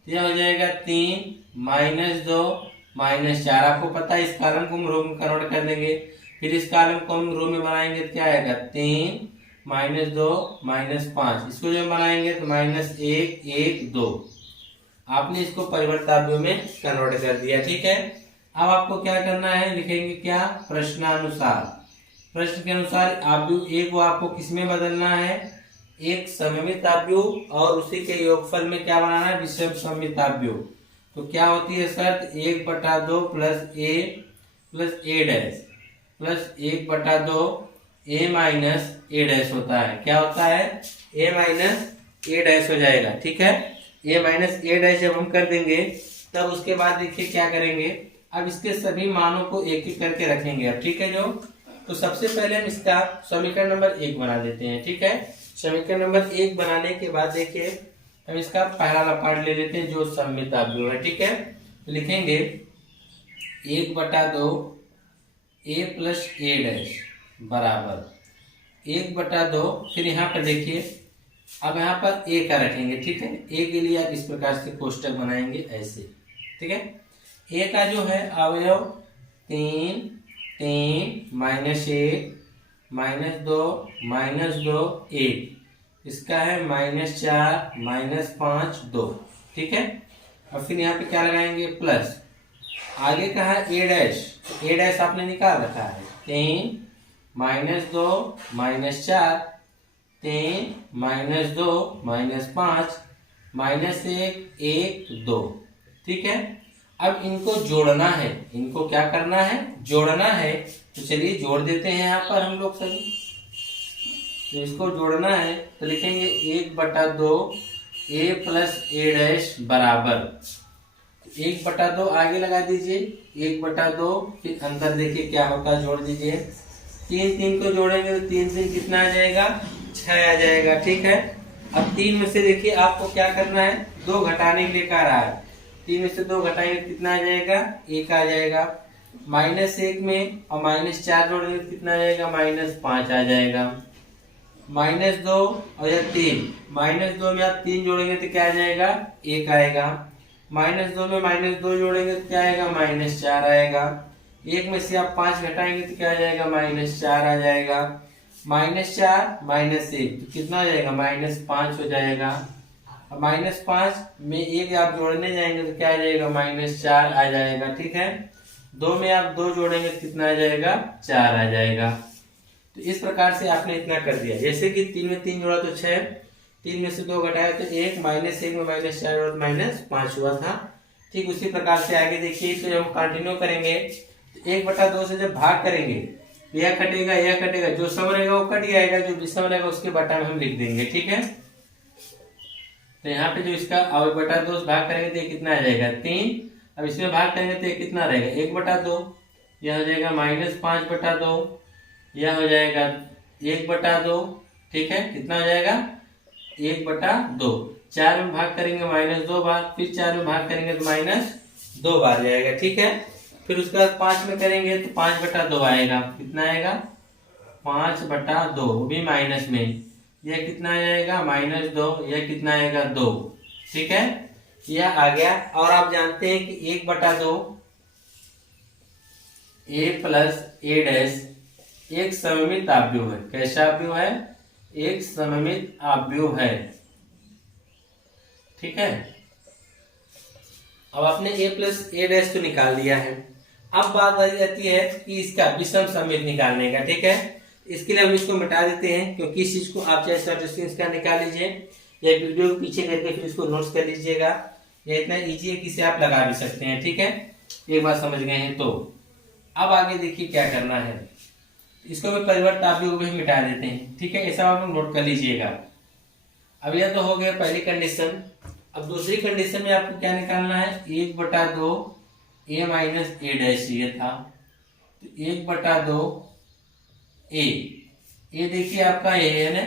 तो यह हो जाएगा 3 -2 -4। आपको पता है इस कॉलम को हम रो में कन्वर्ट कर देंगे, फिर इस कॉलम को हम रो में बनाएंगे तो क्या आएगा, 3 -2 -5। इसको जब बनाएंगे तो -1 1 2। आपने इसको परिवर्ताव्यूह में कन्वर्ट कर दिया। ठीक है, अब आपको क्या करना है, लिखेंगे क्या, प्रश्नानुसार। प्रश्न के अनुसार आव्यूह एक को आपको किसमें बदलना है, एक सममित आव्यूह और उसी के योगफल में क्या बनाना है, विषम सममित आव्यूह। तो क्या होती है शर्त, 1/2 plus a dash plus 1/2 a minus a dash होता है। क्या होता है, a माइनस a डैश हो जाएगा। ठीक है, a माइनस a डैश जब हम कर देंगे तब उसके बाद देखिए क्या करेंगे, अब इसके सभी मानों को एक एक करके रखेंगे। अब ठीक है, जो तो सबसे पहले हम इसका समीकरण नंबर 1 बना देते हैं। ठीक है, समीकरण नंबर 1 बनाने के बाद देखिए हम इसका पहला वाला पार्ट ले लेते हैं जो सममित आव्यूह है। ठीक है, तो लिखेंगे 1/2 a प्लस a डैश बराबर 1/2। फिर यहाँ पर देखिए अब यहाँ पर a का रखेंगे। ठीक है, a के लिए आप इस प्रकार से कोष्टक बनाएंगे ऐसे। ठीक है, a का जो है अवयव 3 -1 -2 -2 1, इसका है -4 -5 2। ठीक है, और फिर यहाँ पे क्या लगाएंगे, प्लस। आगे का है a डैश, तो a डैश आपने निकाल रखा है 3 -2 -4 3 -2 -5 -1 1 2। ठीक है, अब इनको जोड़ना है, इनको क्या करना है, जोड़ना है। तो चलिए जोड़ देते हैं यहाँ पर हम लोग सभी। तो इसको जोड़ना है तो लिखेंगे 1/2 a प्लस a डैश बराबर 1/2 आगे लगा दीजिए 1/2, फिर अंदर देखिए क्या होता है, जोड़ दीजिए। 3 3 को जोड़ेंगे तो 3 3 कितना आ जाएगा, 6 आ जाएगा। ठीक है, अब 3 में से देखिए आपको क्या करना है, 2 घटाने के लिए कह रहा है। 3 में से 2 घटाएंगे कितना आ जाएगा, 1 आ जाएगा। -1 में और -4 जोड़ेंगे तो कितना आ जाएगा, -5 आ जाएगा। -2 और यह 3, -2 में आप 3 जोड़ेंगे तो क्या आ जाएगा, 1 आएगा। -2 में -2 जोड़ेंगे तो क्या आएगा, -4 आएगा। 1 में से आप 5 घटाएंगे तो क्या आ जाएगा, -4 आ जाएगा। -4 -1 तो कितना आ जाएगा, -5 हो जाएगा। अब -5 में 1 आप जोड़ने जाएंगे तो क्या आ जाएगा, -4 आ जाएगा। ठीक है, 2 में आप 2 जोड़ेंगे तो कितना आ जाएगा, 4 आ जाएगा। तो इस प्रकार से आपने इतना कर दिया। जैसे कि 3 में 3 जोड़ा तो 6, 3 में से 2 घटाया तो 1, -1 में -4 जोड़ा तो -5 हुआ था। ठीक उसी प्रकार से आगे देखिए, तो हम कंटिन्यू करेंगे। तो 1/2 से जब भाग करेंगे यह कटेगा, जो सम रहेगा वो कट जाएगा, जो विषम रहेगा उसके बटा में हम लिख देंगे। ठीक है, तो यहाँ पे जो इसका 1/2 से भाग करेंगे तो ये कितना आ जाएगा, 3। अब इसमें भाग करेंगे तो ये कितना रहेगा, 1/2। यह हो जाएगा -5/2, यह हो जाएगा 1/2। ठीक है, कितना हो जाएगा, 1/2। 4 में भाग करेंगे -2 बार, फिर 4 में भाग करेंगे तो -2 बार जाएगा। ठीक है, फिर उसके बाद 5 में करेंगे तो 5/2 आएगा। कितना आएगा, 5/2, वो भी माइनस में। यह कितना आ जाएगा, -2। यह कितना आएगा, 2। ठीक है, यह आ गया। और आप जानते हैं कि 1/2 a प्लस a डैश एक सममित आव्यूह है। कैसा आव्यूह है, एक सममित आव्यूह है। ठीक है, अब आपने a प्लस a डैश तो निकाल दिया है। अब बात आ जाती है कि इसका विषम सममित निकालने का। ठीक है, इसके लिए हम इसको मिटा देते हैं, क्योंकि इस चीज को आप चाहे शॉर्ट का निकाल लीजिए या वीडियो को पीछे करके फिर इसको नोट्स कर लीजिएगा। यह इतना इजी है कि इसे आप लगा भी सकते हैं। ठीक है, एक बात समझ गए हैं। तो अब आगे देखिए क्या करना है, इसको भी परिवर्त आव्यूह में मिटा देते हैं। ठीक है, ऐसा आप नोट कर लीजिएगा। अब यह तो हो गया पहली कंडीशन। अब दूसरी कंडीशन में आपको क्या निकालना है, 1/2 a माइनस a डैश ये था, तो 1/2 a ये देखिए आपका ये है ना,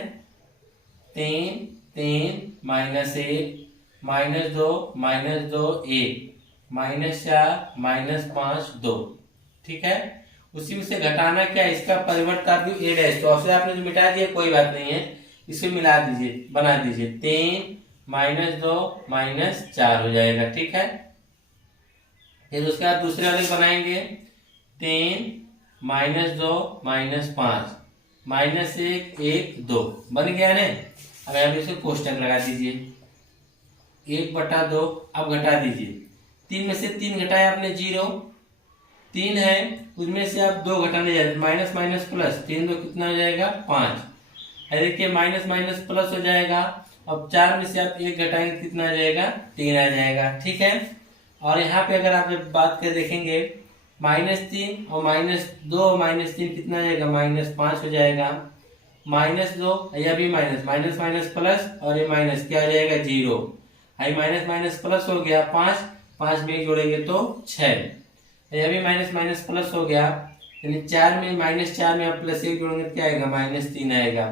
3 3 -1 -2 1 -4 -5 2। ठीक है, उसी में से घटाना क्या है, इसका परिवर्त आप भी ए डैश, तो ऑप्शन आपने जो मिटा दिया कोई बात नहीं है, इसे मिला दीजिए, बना दीजिए, 3 -2 -4 हो जाएगा। ठीक है, फिर उसके बाद दूसरे वाले बनाएंगे, 3 -2 -5 -1 1 2 बन गया ना। अब आप इसे कोष्टक लगा दीजिए, 1/2, अब घटा दीजिए, 3 में से 3 घटाया आपने 0, 3 है उसमें से आप 2 घटाने जाते, माइनस माइनस प्लस, 3 2 कितना हो जाएगा 5। देखिए माइनस माइनस प्लस हो जाएगा। अब 4 में से आप 1 घटाएंगे कितना आ जाएगा, 3 आ जाएगा। ठीक है, और यहाँ पे अगर आप जब बात कर देखेंगे, -3 और -2 -3 कितना आ जाएगा, -5 हो जाएगा। -2 यह भी माइनस माइनस माइनस प्लस, और ये माइनस क्या आ जाएगा 0। आई माइनस माइनस प्लस हो गया 5, 5 में जोड़ेंगे तो 6, यह भी माइनस माइनस प्लस हो गया, यानी 4 में -4 में आप +1 जोड़ेंगे क्या आएगा, -3 आएगा।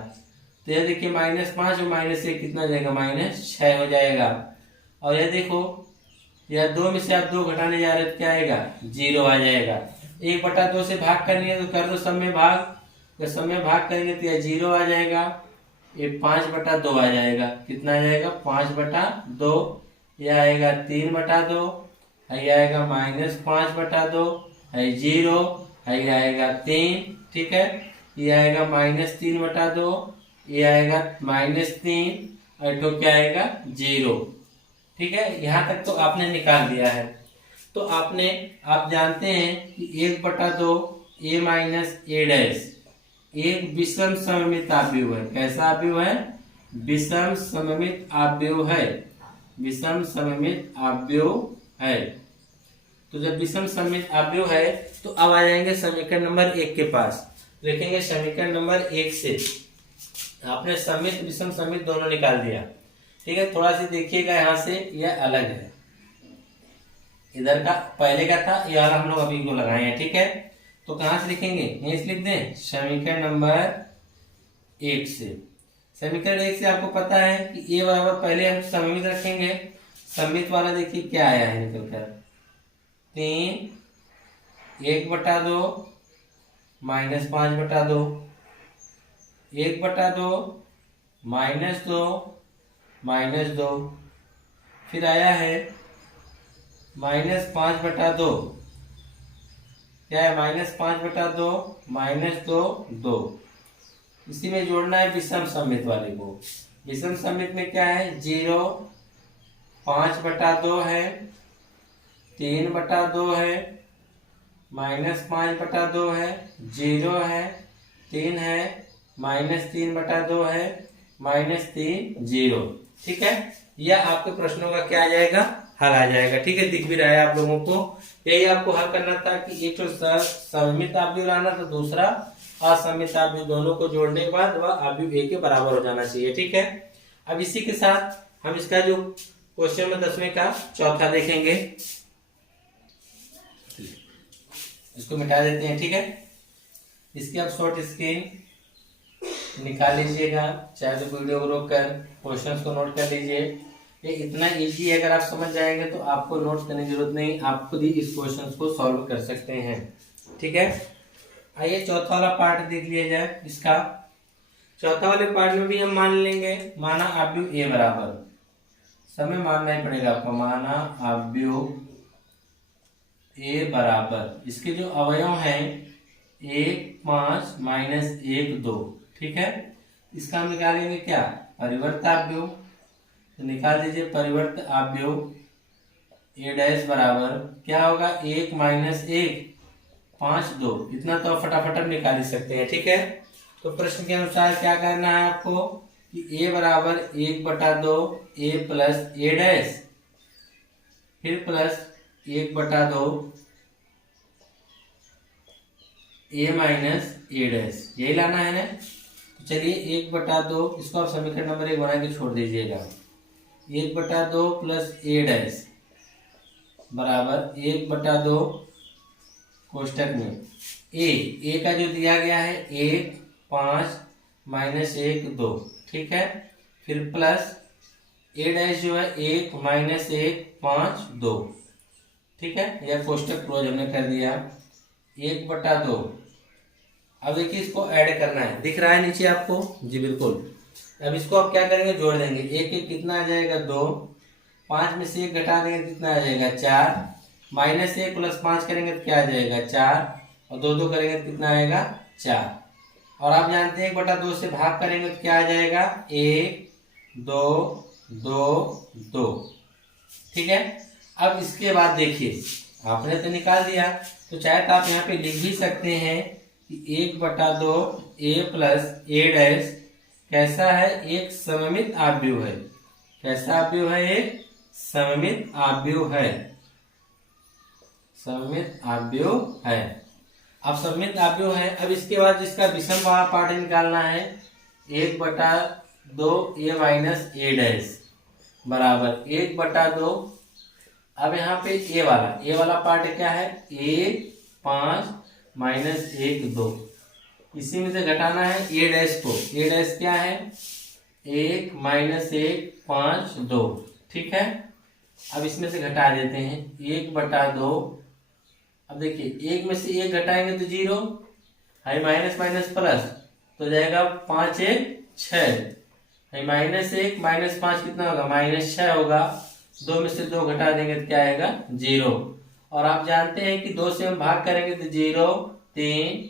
तो यह देखिए -5 और -1 कितना जाएगा, -6 हो जाएगा। और यह देखो, यह 2 में से आप 2 घटाने जा रहे हैं, क्या आएगा 0 आ जाएगा। 1/2 से भाग करनी है तो कर दो सब में भाग, तो सब में भाग करेंगे तो यह 0 आ जाएगा। ये 5/2 आ जाएगा, कितना आ जाएगा 5/2, यह आएगा 3/2, यह आएगा -5/2, है 0, है आएगा 3। ठीक है, ये आएगा -3/2, ये आएगा -3, और तो क्या आएगा 0। ठीक है, यहाँ तक तो आपने निकाल दिया है। तो आप जानते हैं कि 1/2 a माइनस ए डैश एक विषम सममित आव्यूह है। कैसा आव्यूह है, विषम सममित आव्यूह है, विषम सममित आव्यूह है। तो जब विषम सममित आव्यूह है तो अब आ जाएंगे समीकरण नंबर 1 के पास। देखेंगे समीकरण नंबर 1 से आपने समित विषम समित दोनों निकाल दिया। ठीक है, थोड़ा सा देखिएगा, यहाँ से यह अलग है, इधर का पहले का था, ये वाला हम लोग अभी को लगाए हैं। ठीक है, तो कहाँ से लिखेंगे, यहीं से लिख दें, समीकरण नंबर 1 से। समीकरण 1 से आपको पता है कि ए बराबर, पहले हम सममित रखेंगे, सममित वाला देखिए क्या आया है निकलकर, 3 1/2 -5/2, 1/2 -2 फिर आया है -5/2, क्या है -5/2 -2 2। इसी में जोड़ना है विषम सममित वाले को। विषम सममित में क्या है, 0 5/2 है, 3/2 है, -5/2 है, 0 है, 3 है, -3/2 है, -3 0। ठीक है, यह आपके प्रश्नों का क्या आ जाएगा, हल आ जाएगा। ठीक है, दिख भी रहा है आप लोगों को। यही आपको हल करना था कि एक तो सममित आव्यूह लाना, तो दूसरा असममित आव्यूह, दोनों को जोड़ने के बाद वह आव्यूह ए के बराबर हो जाना चाहिए। ठीक है, अब इसी के साथ हम इसका जो क्वेश्चन में 10वें का चौथा देखेंगे, इसको मिटा देते हैं। ठीक है, इसकी आप शॉर्ट स्क्रीन निकाल लीजिएगा, चाहे तो वीडियो को रोक कर क्वेश्चंस को नोट कर लीजिए। ये इतना इजी है, अगर आप समझ जाएंगे तो आपको नोट करने की जरूरत नहीं, आप खुद ही इस क्वेश्चंस को सॉल्व कर सकते हैं। ठीक है, आइए चौथा वाला पार्ट देख लिया जाए। इसका चौथा वाले पार्ट में भी हम मान लेंगे, माना आव्यूह ए बराबर, समय मानना ही पड़ेगा आपको, माना आव्यूह ए बराबर, इसके जो अवयव हैं 1 5 -1 2। ठीक है, इसका हम निकालेंगे क्या, परिवर्त आव्यूह। तो निकाल दीजिए परिवर्त आव्यूह ए डैश बराबर क्या होगा, 1 -1 5 2। इतना तो फटाफट हम निकाल ही सकते हैं। ठीक है, तो प्रश्न के अनुसार क्या करना है आपको कि ए बराबर 1/2 ए प्लस ए डैश, फिर प्लस 1/2 ए माइनस ए डैश, यही लाना है ना। तो चलिए 1/2, इसको आप समीकरण नंबर 1 बना के छोड़ दीजिएगा, 1/2 प्लस ए डैश बराबर 1/2 कोष्टक में ए का जो दिया गया है 1 5 माइनस 1 2, ठीक है। फिर प्लस ए डैश जो है 1 माइनस 1 5 2, ठीक है। यह कोष्टक क्लोज हमने कर दिया। 1/2। अब देखिए इसको ऐड करना है, दिख रहा है नीचे आपको? जी बिल्कुल। अब इसको आप क्या करेंगे, जोड़ देंगे। 1 1 कितना आ जाएगा 2, 5 में से 1 घटा देंगे कितना आ जाएगा 4, माइनस 1 प्लस 5 करेंगे तो क्या आ जाएगा 4, और 2 2 करेंगे तो कितना आएगा 4। और आप जानते हैं 1/2 से भाग करेंगे तो क्या आ जाएगा 1 2 2 2, ठीक है। अब इसके बाद देखिए आपने तो निकाल दिया, तो चाहे तो आप यहाँ पे लिख भी सकते हैं कि 1/2 a प्लस a डैश कैसा है, एक सममित आव्यूह है। कैसा आव्यूह है? एक सममित आव्यूह है। सममित आव्यूह है। अब सममित आव्यूह है। अब इसके बाद इसका विषम वाला पार्ट निकालना है। 1/2 a माइनस a डैश बराबर 1/2। अब यहाँ पे ए वाला पार्ट क्या है, 1 5 माइनस 1 2, इसी में से घटाना है ए डैश को। ए डैश क्या है, 1 माइनस 1 5 2, ठीक है। अब इसमें से घटा देते हैं 1/2। अब देखिए 1 में से 1 घटाएंगे तो 0 है, माइनस माइनस प्लस तो जाएगा 5 1 6, माइनस 1 माइनस 5 कितना होगा, माइनस 6 होगा। 2 में से 2 घटा देंगे तो क्या आएगा 0। और आप जानते हैं कि 2 से हम भाग करेंगे तो 0 3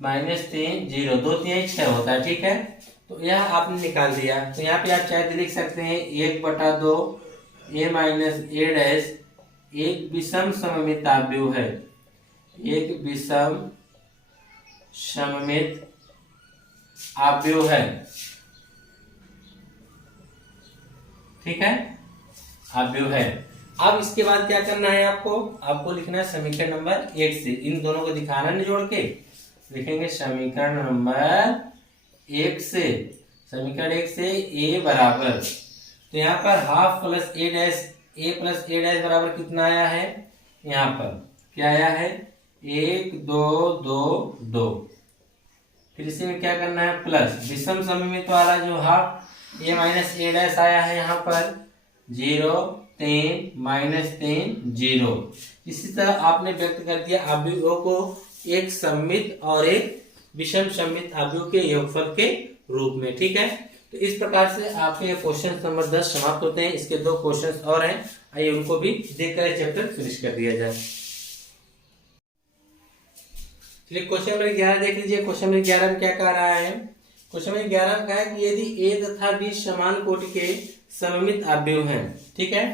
माइनस 3 0, 2 3 6 होता है, ठीक है। तो यह आपने निकाल दिया। तो यहाँ पे आप चाहे लिख सकते हैं 1/2 a माइनस a डैश एक विषम सममित आव्यूह है। एक विषम सममित आव्यूह है, ठीक है, आव्यूह है। अब इसके बाद क्या करना है आपको लिखना है समीकरण नंबर 1 से। इन दोनों को दिखाना नहीं, जोड़ के लिखेंगे समीकरण नंबर 1 से। समीकरण 1 से a बराबर, तो यहाँ पर half plus a dash a plus a dash बराबर कितना आया है, यहाँ पर क्या आया है 1 2 2 2। फिर इसी में क्या करना है प्लस विषम सममित वाला जो half a minus a dash आया है यहाँ पर 0 3 माइनस 3 0। इसी तरह आपने व्यक्त कर दिया आव्यूहों को एक सममित और एक विषम सममित आव्यूह के योगफल के रूप में, ठीक है। तो इस प्रकार से आपके क्वेश्चन नंबर 10 समाप्त होते हैं। इसके 2 क्वेश्चन और हैं, आइए उनको भी देखकर चैप्टर फिनिश कर दिया जाए। चलिए क्वेश्चन नंबर 11 देख लीजिए। क्वेश्चन नंबर 11 में क्या कह रहा है, क्वेश्चन नंबर 11 में कहा है कि यदि a तथा b समान कोटि के सममित आव्यूह हैं, ठीक है,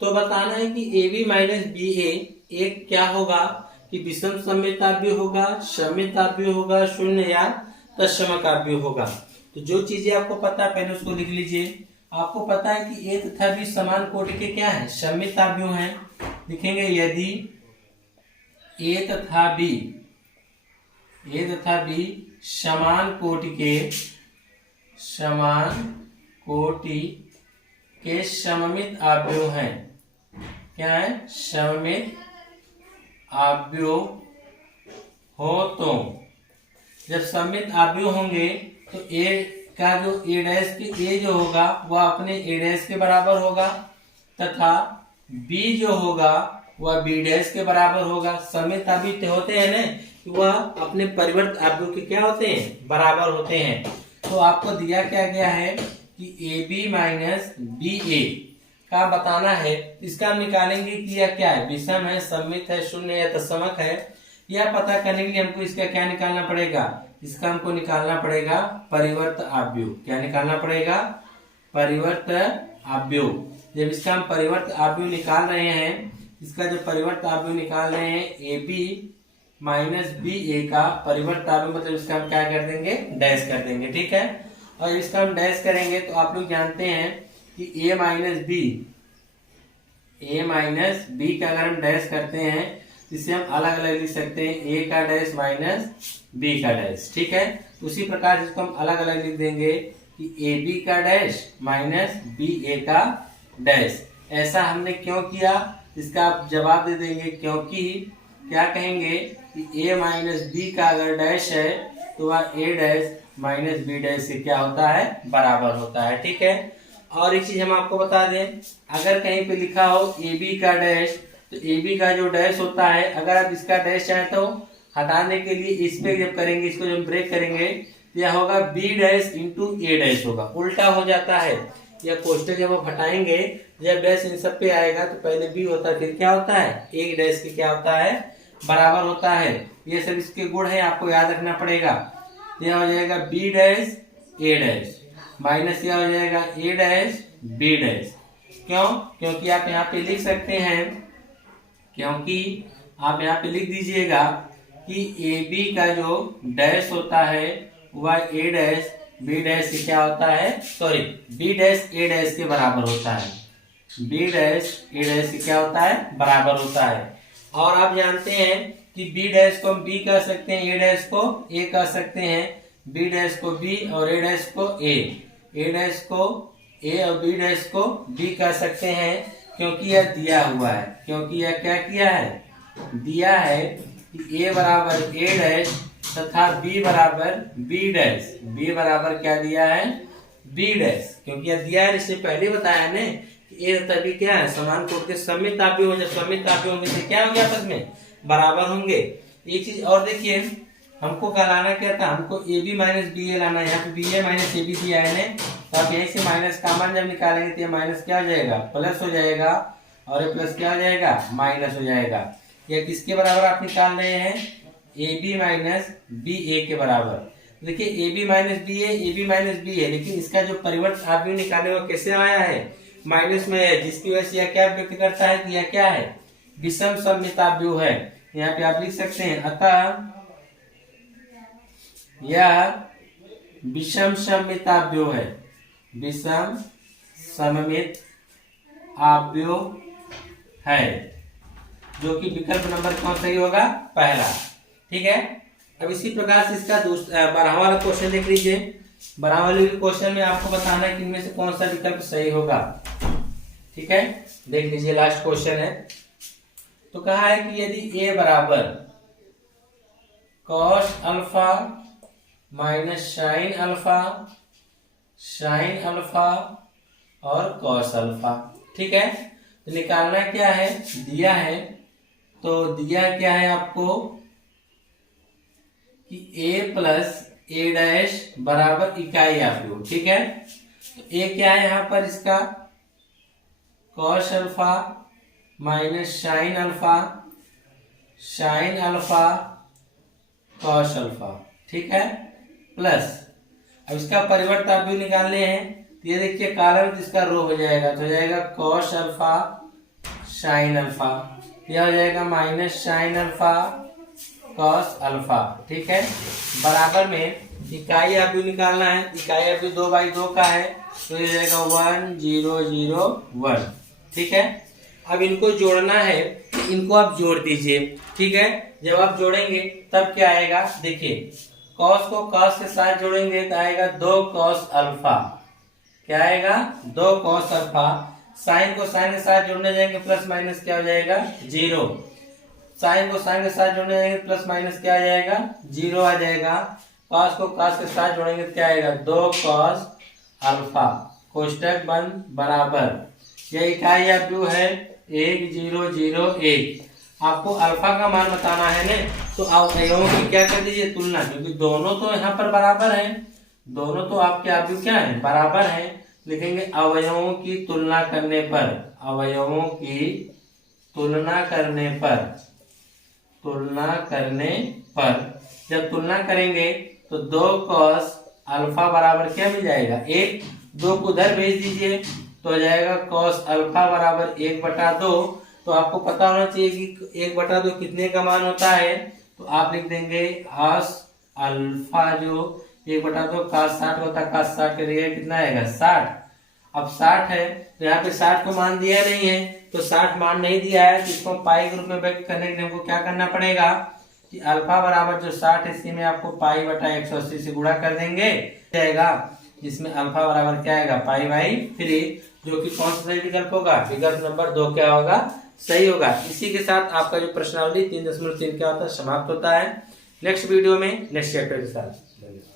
तो बताना है कि ab माइनस ba एक क्या होगा, कि विषम सममित आव्यूह होगा, सममित आव्यूह होगा, शून्य या तत्समक आव्यूह होगा। तो जो चीजें आपको पता है पहले उसको लिख लीजिए। आपको पता है कि a तथा b समान कोटि के क्या है, सममित आव्यूह हैं। लिखेंगे यदि a तथा b समान कोटि के सममित आव्यूह हैं। क्या है, सममित आव्यूह हो तो जब सममित आव्यूह होंगे तो a का जो a डैश के a जो होगा वह अपने a डैश के बराबर होगा, तथा b जो होगा वह b डैश के बराबर होगा। सममित आव्यूह होते हैं ना, वह अपने परिवर्त आव्यूह के क्या होते हैं, बराबर होते हैं। तो आपको दिया क्या गया है कि AB माइनस BA का बताना है। इसका हम निकालेंगे कि यह क्या है, विषम है, सममित है, शून्य या तत्समक है। यह पता करने के लिए हमको इसका क्या निकालना पड़ेगा, इसका हमको निकालना पड़ेगा परिवर्त आव्यूह। क्या निकालना पड़ेगा, परिवर्त आव्यूह। जब इसका हम परिवर्त आव्यूह निकाल रहे हैं, इसका जो परिवर्त आव्यूह निकाल रहे हैं AB माइनस BA का परिवर्त आव्यूह, मतलब इसका हम क्या कर देंगे, डैश कर देंगे, ठीक है। और इसका हम डैश करेंगे तो आप लोग जानते हैं कि A माइनस B का अगर हम डैश करते हैं इसे हम अलग अलग लिख सकते हैं, A का डैश माइनस B का डैश, ठीक है। उसी प्रकार इसको हम अलग अलग लिख देंगे कि AB का डैश माइनस BA का डैश। ऐसा हमने क्यों किया, इसका आप जवाब दे देंगे क्योंकि क्या कहेंगे कि A माइनस B का अगर डैश है तो वह A dash minus B dash से क्या होता है, बराबर होता है। ठीक है, और एक चीज हम आपको बता दें, अगर कहीं पे लिखा हो ए बी का डैश, तो ए बी का जो डैश होता है, अगर आप इसका डैश चाहें तो हटाने के लिए इस पे जब करेंगे, इसको जब ब्रेक करेंगे, यह होगा बी डैश इंटू ए डैश होगा, उल्टा हो जाता है। यह कोष्टक जब आप हटाएंगे, जब डैश इन सब पे आएगा तो पहले बी होता है, फिर क्या होता है, एक डैश के क्या होता है, बराबर होता है। ये सब इसके गुण है, आपको याद रखना पड़ेगा। यह हो जाएगा बी डैश ए डैश माइनस यह हो जाएगा ए डैश बी डैश। क्यों? क्योंकि आप यहाँ पे लिख सकते हैं, क्योंकि आप यहाँ पे लिख दीजिएगा कि ए बी का जो डैश होता है वह ए डैश बी डैश से क्या होता है, सॉरी बी डैश ए डैश के बराबर होता है, बी डैश ए डैश से क्या होता है, बराबर होता है। और आप जानते हैं कि बी डैश को हम बी कह सकते हैं, ए डैश को ए कह सकते हैं, बी डैश को बी और ए डैश को ए डैश को ए और बी डैश को बी कह सकते हैं, क्योंकि यह दिया हुआ है, क्योंकि यह क्या किया है, दिया है कि ए बराबर ए डैश तथा बी बराबर बी डैश, बी बराबर क्या दिया है, बी डैश, क्योंकि यह दिया है, इससे पहले बताया ने कि ए तथा बी क्या है, समान कोट के सममित ताप्य हो, जब सममित ताप्य होंगे तो क्या होंगे, आपस में बराबर होंगे। एक चीज और देखिए, हमको क्या लाना क्या था, हमको A B minus B A लाना है, यहाँ पे B A minus A B दिया है ने, तो आप यहीं से माइनस कॉमन जब निकालेंगे तो ये माइनस क्या हो जाएगा, प्लस हो जाएगा, और ये प्लस क्या हो जाएगा, माइनस हो जाएगा। ये किसके बराबर आप निकाल रहे हैं, ए बी माइनस बी ए के बराबर। देखिए ए बी माइनस बी है, लेकिन इसका जो परिवर्त आप भी निकाले वो कैसे आया है, माइनस में है, जिसकी वजह से यह क्या व्यक्त करता है कि यह क्या है, विषम सममिताव्यूह है। यहाँ पे आप लिख सकते हैं, अतः यह विषम सममिताव्यूह है, विषम सममित आव्यूह है, जो कि विकल्प नंबर कौन सही होगा, पहला। ठीक है, अब इसी प्रकार से इसका 12वां वाला क्वेश्चन देख लीजिए। 12वां वाले क्वेश्चन में आपको बताना है कि इनमें से कौन सा विकल्प सही होगा। ठीक है, देख लीजिए, लास्ट क्वेश्चन है। तो कहा है कि यदि ए बराबर cos alpha minus sine alpha और कॉस अल्फा, ठीक है, तो निकालना क्या है, दिया है, तो दिया क्या है आपको कि a प्लस ए डैश बराबर इकाई आव्यूह। ठीक है, तो a क्या है यहाँ पर इसका, cos alpha minus sine alpha cos alpha, ठीक है, प्लस अब इसका परिवर्त आव्यूह निकालने हैं, तो ये देखिए कॉलम जिसका रो हो जाएगा, तो हो जाएगा कॉस अल्फा साइन अल्फा, यह हो जाएगा minus sine alpha cos alpha. ठीक है, बराबर में इकाई आव्यूह निकालना है, इकाई आव्यूह 2/2 का है, तो ये जाएगा 1 0 0 1। ठीक है, अब इनको जोड़ना है, इनको आप जोड़ दीजिए। ठीक है, जब आप जोड़ेंगे तब क्या आएगा, देखिए कॉस को कॉस के साथ जोड़ेंगे तो आएगा 2 कॉस अल्फा, क्या आएगा, 2 कॉस अल्फा। साइन को साइन के साथ जोड़ने जाएंगे प्लस माइनस क्या हो जाएगा, 0। साइन को साइन के साथ जोड़ने जाएंगे प्लस माइनस क्या आ जाएगा, 0 आ जाएगा। कॉस को कॉस के साथ जोड़ेंगे तो क्या आएगा, 2 कॉस अल्फा, कोष्टक बंद बराबर, यह इकाई आव्यूह है 1 0 0 1। आपको अल्फा का मान बताना है ना, तो अवयवों की क्या कर दीजिए, तुलना, क्योंकि दोनों तो यहाँ पर बराबर है, दोनों तो आपके आव्यूह क्या है, बराबर है। लिखेंगे अवयवों की तुलना करने पर, अवयवों की तुलना करने पर जब तुलना करेंगे तो 2 कॉस अल्फा बराबर क्या मिल जाएगा, 1। 2 को उधर भेज दीजिए तो हो जाएगा कॉस अल्फा बराबर 1/2। तो आपको पता होना चाहिए कि 1/2 कितने का मान होता है, तो आप लिख देंगे कॉस अल्फा जो 1/2 cos 60 होता है, cos 60 के लिए कितना आएगा, 60। अब 60 है तो यहाँ पे 60 को मान दिया नहीं है, तो 60 मान नहीं दिया है, तो इसको पाई के रूप में व्यक्त करने के लिए हमको क्या करना पड़ेगा कि अल्फा बराबर जो 60 है, इसी में आपको पाई/180 से गुणा कर देंगे, जाएगा, जिसमें अल्फा बराबर क्या आएगा, पाई/3, जो कि कौन सा सही विकल्प होगा, विकल्प नंबर 2 क्या होगा, सही होगा। इसी के साथ आपका जो प्रश्नावली 3.3 क्या होता है, समाप्त होता है। नेक्स्ट वीडियो में नेक्स्ट चैप्टर के साथ।